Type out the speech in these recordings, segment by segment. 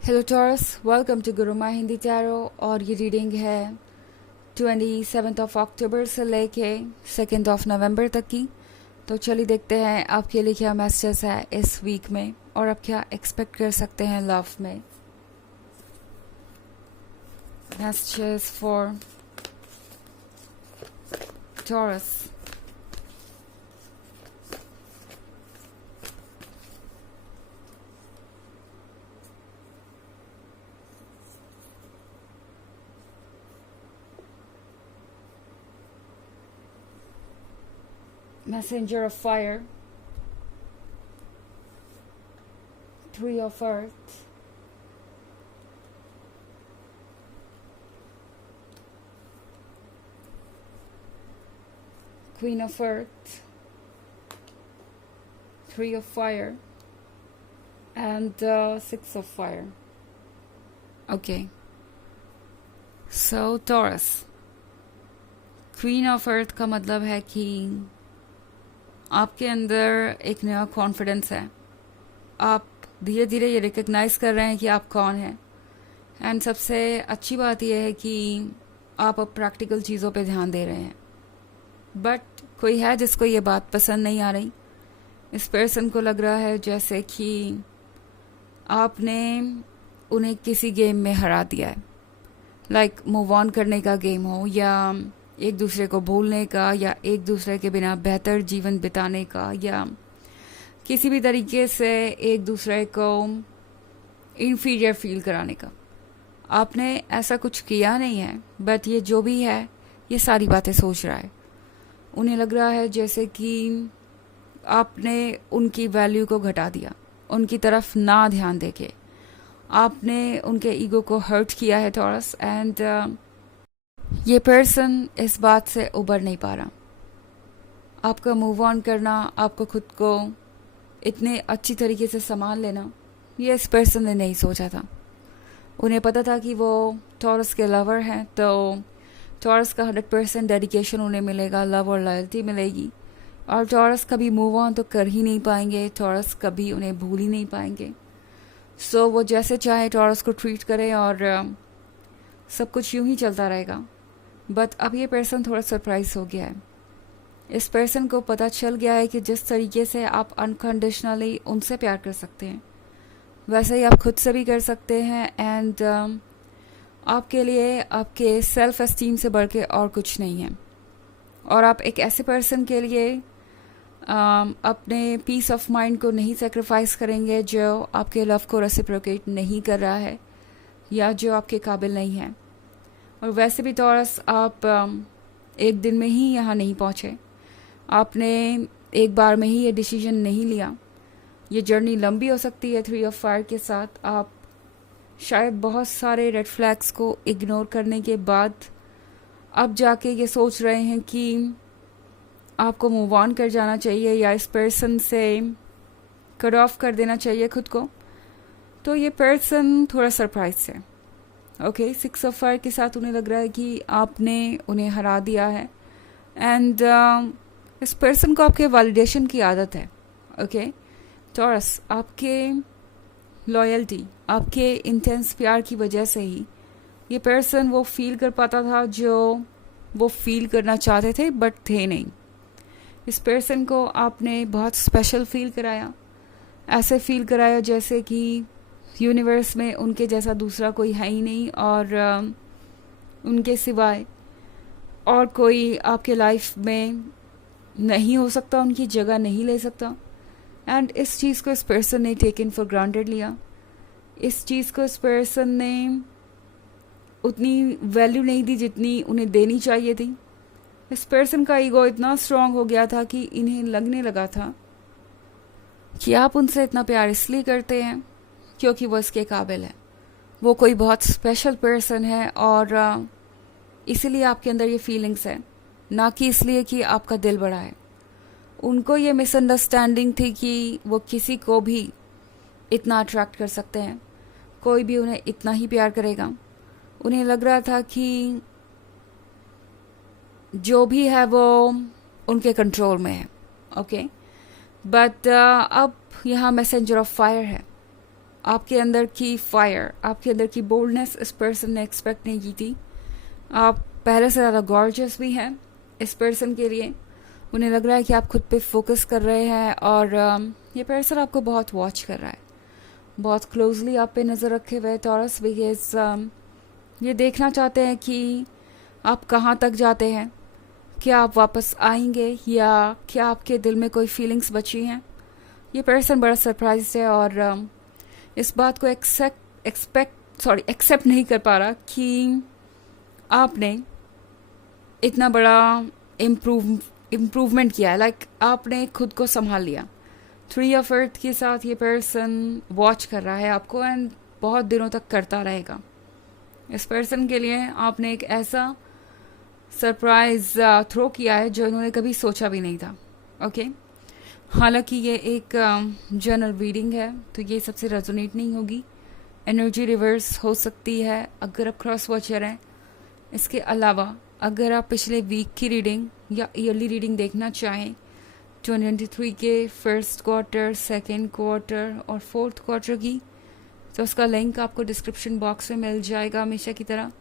Hello Taurus, welcome to Guruma Hindi tarot. और ये reading है 27 से लेके 2 नवंबर तक की। तो चलिए देखते हैं आपके लिए क्या मैसेजेस है इस वीक में और आप क्या एक्सपेक्ट कर सकते हैं लव में। Messages for taurus. Messenger of fire, 3 of earth, Queen of earth, 3 of fire, and 6 of fire. Okay, so Taurus, Queen of earth का मतलब है कि आपके अंदर एक नया कॉन्फिडेंस है। आप धीरे धीरे ये रिकग्नाइज कर रहे हैं कि आप कौन हैं। एंड सबसे अच्छी बात यह है कि आप अब प्रैक्टिकल चीज़ों पे ध्यान दे रहे हैं। बट कोई है जिसको ये बात पसंद नहीं आ रही। इस पर्सन को लग रहा है जैसे कि आपने उन्हें किसी गेम में हरा दिया है। लाइक मूव ऑन करने का गेम हो, या एक दूसरे को भूलने का, या एक दूसरे के बिना बेहतर जीवन बिताने का, या किसी भी तरीके से एक दूसरे को इन्फीरियर फील कराने का। आपने ऐसा कुछ किया नहीं है, बट ये जो भी है ये सारी बातें सोच रहा है। उन्हें लग रहा है जैसे कि आपने उनकी वैल्यू को घटा दिया, उनकी तरफ ना ध्यान देके आपने उनके ईगो को हर्ट किया है टॉरस। एंड ये पर्सन इस बात से उबर नहीं पा रहा। आपका मूव ऑन करना, आपको खुद को इतने अच्छी तरीके से संभाल लेना, ये इस पर्सन ने नहीं सोचा था। उन्हें पता था कि वो टॉरस के लवर हैं, तो टॉरस का 100% डेडिकेशन उन्हें मिलेगा, लव और लॉयल्टी मिलेगी। और टॉरस कभी मूव ऑन तो कर ही नहीं पाएंगे, टॉरस कभी उन्हें भूल ही नहीं पाएंगे। सो वो जैसे चाहे टॉरस को ट्रीट करें और सब कुछ यूं ही चलता रहेगा। बट अब ये पर्सन थोड़ा सरप्राइज हो गया है। इस पर्सन को पता चल गया है कि जिस तरीके से आप अनकंडीशनली उनसे प्यार कर सकते हैं, वैसे ही आप खुद से भी कर सकते हैं। एंड आपके लिए आपके सेल्फ एस्टीम से बढ़ के और कुछ नहीं है। और आप एक ऐसे पर्सन के लिए अपने पीस ऑफ माइंड को नहीं सेक्रीफाइस करेंगे जो आपके लव को रेसिप्रोकेट नहीं कर रहा है या जो आपके काबिल नहीं है। और वैसे भी टॉरस आप एक दिन में ही यहाँ नहीं पहुँचे। आपने एक बार में ही ये डिसीजन नहीं लिया। ये जर्नी लंबी हो सकती है 3 ऑफ फायर के साथ। आप शायद बहुत सारे रेड फ्लैग्स को इग्नोर करने के बाद अब जाके ये सोच रहे हैं कि आपको मूव ऑन कर जाना चाहिए या इस पर्सन से कट ऑफ कर देना चाहिए खुद को। तो ये पर्सन थोड़ा सरप्राइज है। ओके, 6 ऑफ फायर के साथ उन्हें लग रहा है कि आपने उन्हें हरा दिया है। एंड इस पर्सन को आपके वैलिडेशन की आदत है। ओके टॉरस, आपके लॉयल्टी, आपके इंटेंस प्यार की वजह से ही ये पर्सन वो फील कर पाता था जो वो फील करना चाहते थे बट थे नहीं। इस पर्सन को आपने बहुत स्पेशल फील कराया, ऐसे फील कराया जैसे कि यूनिवर्स में उनके जैसा दूसरा कोई है ही नहीं, और उनके सिवाय और कोई आपके लाइफ में नहीं हो सकता, उनकी जगह नहीं ले सकता। एंड इस चीज़ को इस पर्सन ने टेकन फॉर ग्रांटेड लिया। इस चीज़ को इस पर्सन ने उतनी वैल्यू नहीं दी जितनी उन्हें देनी चाहिए थी। इस पर्सन का ईगो इतना स्ट्रांग हो गया था कि इन्हें लगने लगा था कि आप उनसे इतना प्यार इसलिए करते हैं क्योंकि वो इसके काबिल है, वो कोई बहुत स्पेशल पर्सन है, और इसीलिए आपके अंदर ये फीलिंग्स है, ना कि इसलिए कि आपका दिल बड़ा है। उनको ये मिसअंडरस्टैंडिंग थी कि वो किसी को भी इतना अट्रैक्ट कर सकते हैं, कोई भी उन्हें इतना ही प्यार करेगा। उन्हें लग रहा था कि जो भी है वो उनके कंट्रोल में है। ओके, बट अब यहाँ मैसेंजर ऑफ फायर है। आपके अंदर की फायर, आपके अंदर की बोल्डनेस इस पर्सन ने एक्सपेक्ट नहीं की थी। आप पहले से ज़्यादा गॉर्जियस भी हैं इस पर्सन के लिए। उन्हें लग रहा है कि आप खुद पे फोकस कर रहे हैं और ये पर्सन आपको बहुत वॉच कर रहा है, बहुत क्लोजली आप पे नज़र रखे हुए टॉरस, बिकॉज ये देखना चाहते हैं कि आप कहाँ तक जाते हैं, क्या आप वापस आएंगे या क्या आपके दिल में कोई फीलिंग्स बची हैं। ये पर्सन बड़ा सरप्राइज है और इस बात को एक्सेप्ट नहीं कर पा रहा कि आपने इतना बड़ा इम्प्रूवमेंट किया है। लाइक आपने खुद को संभाल लिया। 3 ऑफ अर्थ के साथ ये पर्सन वॉच कर रहा है आपको एंड बहुत दिनों तक करता रहेगा। इस पर्सन के लिए आपने एक ऐसा सरप्राइज थ्रो किया है जो इन्होंने कभी सोचा भी नहीं था। ओके, हालांकि ये एक जनरल रीडिंग है तो ये सबसे रेजोनेट नहीं होगी। एनर्जी रिवर्स हो सकती है अगर आप क्रॉस वॉचर हैं। इसके अलावा अगर आप पिछले वीक की रीडिंग या ईयरली रीडिंग देखना चाहें 2023 के फर्स्ट क्वार्टर, सेकेंड क्वार्टर और फोर्थ क्वार्टर की, तो उसका लिंक आपको डिस्क्रिप्शन बॉक्स में मिल जाएगा हमेशा की तरह।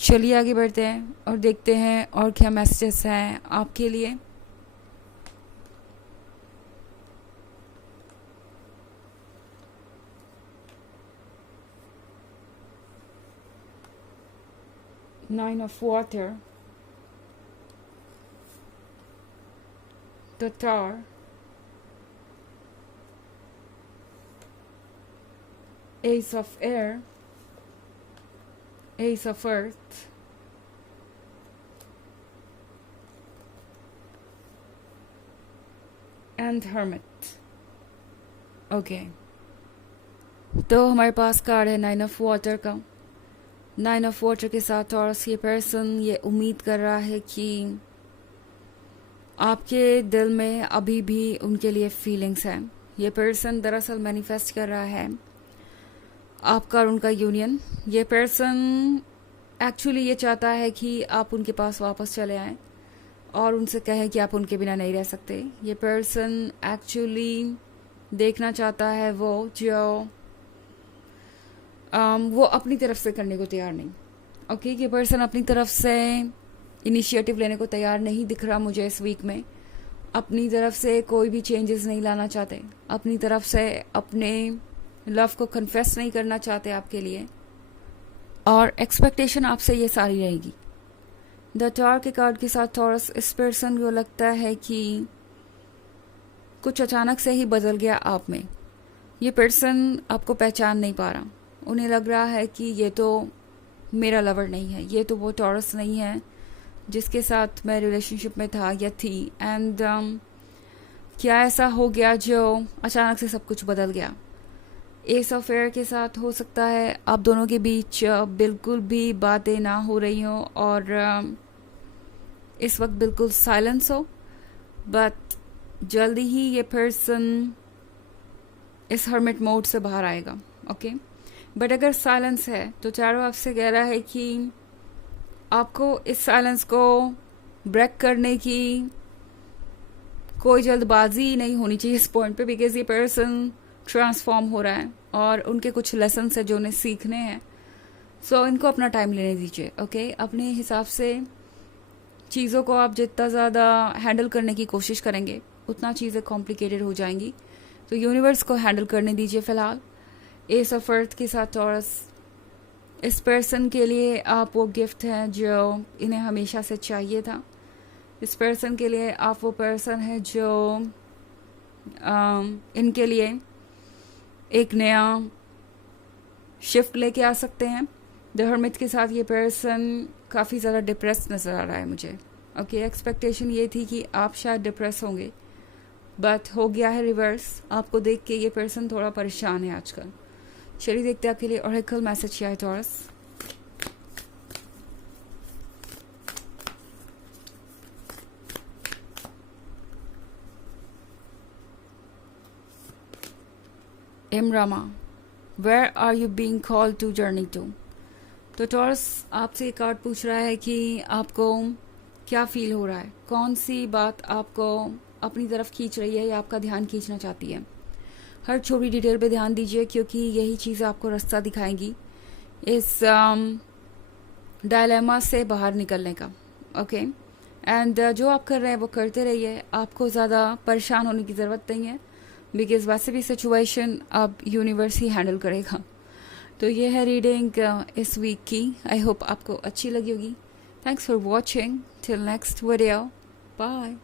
चलिए आगे बढ़ते हैं और देखते हैं और क्या मैसेजेस हैं आपके लिए। Nine of Water, the Tower, Ace of Air, Ace of Earth, and Hermit. Okay, तो हमारे पास कार्ड है 9 ऑफ वाटर का। 9 ऑफ वाटर के साथ टॉरस ये पर्सन ये उम्मीद कर रहा है कि आपके दिल में अभी भी उनके लिए फीलिंग्स हैं। ये पर्सन दरअसल मैनिफेस्ट कर रहा है आपका और उनका यूनियन। ये पर्सन एक्चुअली ये चाहता है कि आप उनके पास वापस चले आएं और उनसे कहें कि आप उनके बिना नहीं रह सकते। ये पर्सन एक्चुअली देखना चाहता है वो जो वो अपनी तरफ से करने को तैयार नहीं। ओके, ये पर्सन अपनी तरफ से इनिशिएटिव लेने को तैयार नहीं दिख रहा मुझे इस वीक में। अपनी तरफ से कोई भी चेंजेस नहीं लाना चाहते, अपनी तरफ से अपने लव को कन्फेस नहीं करना चाहते आपके लिए, और एक्सपेक्टेशन आपसे ये सारी रहेगी। द टावर के कार्ड के साथ टॉरस इस पर्सन को लगता है कि कुछ अचानक से ही बदल गया आप में। ये पर्सन आपको पहचान नहीं पा रहा। उन्हें लग रहा है कि ये तो मेरा लवर नहीं है, ये तो वो टॉरस नहीं है जिसके साथ मैं रिलेशनशिप में था या थी। एंड क्या ऐसा हो गया जो अचानक से सब कुछ बदल गया। एस ऑफ एयर के साथ हो सकता है आप दोनों के बीच बिल्कुल भी बातें ना हो रही हो और इस वक्त बिल्कुल साइलेंस हो, बट जल्दी ही ये पर्सन इस हर्मिट मोड से बाहर आएगा। ओके, बट अगर साइलेंस है तो चारों आपसे कह रहा है कि आपको इस साइलेंस को ब्रेक करने की कोई जल्दबाजी नहीं होनी चाहिए इस पॉइंट पे, बिकॉज ये पर्सन ट्रांसफॉर्म हो रहा है और उनके कुछ लेसन है जो उन्हें सीखने हैं। सो इनको अपना टाइम लेने दीजिए। ओके, अपने हिसाब से चीज़ों को आप जितना ज़्यादा हैंडल करने की कोशिश करेंगे उतना चीज़ें कॉम्प्लिकेटेड हो जाएंगी। तो यूनिवर्स को हैंडल करने दीजिए फ़िलहाल। एस ऑफ अर्थ के साथ टॉरस इस पर्सन के लिए आप वो गिफ्ट हैं जो इन्हें हमेशा से चाहिए था। इस पर्सन के लिए आप वो पर्सन है जो इनके लिए एक नया शिफ्ट लेके आ सकते हैं। द हर्मिट के साथ ये पर्सन काफ़ी ज़्यादा डिप्रेस नज़र आ रहा है मुझे। ओके, एक्सपेक्टेशन ये थी कि आप शायद डिप्रेस होंगे, बट हो गया है रिवर्स। आपको देख के ये पर्सन थोड़ा परेशान है आजकल। चलिए देखते हैं आपके लिए ऑरेकल मैसेज क्या है Taurus. Immrama, where are you being called to journey to. तो टॉरस आपसे एक कार्ड पूछ रहा है कि आपको क्या फील हो रहा है, कौन सी बात आपको अपनी तरफ खींच रही है या आपका ध्यान खींचना चाहती है। हर छोटी डिटेल पे ध्यान दीजिए, क्योंकि यही चीज़ें आपको रास्ता दिखाएंगी इस डायलेमा से बाहर निकलने का। ओके एंड जो आप कर रहे हैं वो करते रहिए, आपको ज़्यादा परेशान होने की ज़रूरत नहीं है, बिकॉज वैसे भी सिचुएशन अब यूनिवर्स ही हैंडल करेगा। तो ये है रीडिंग इस वीक की। आई होप आपको अच्छी लगी होगी। Thanks for watching. Till next video, bye.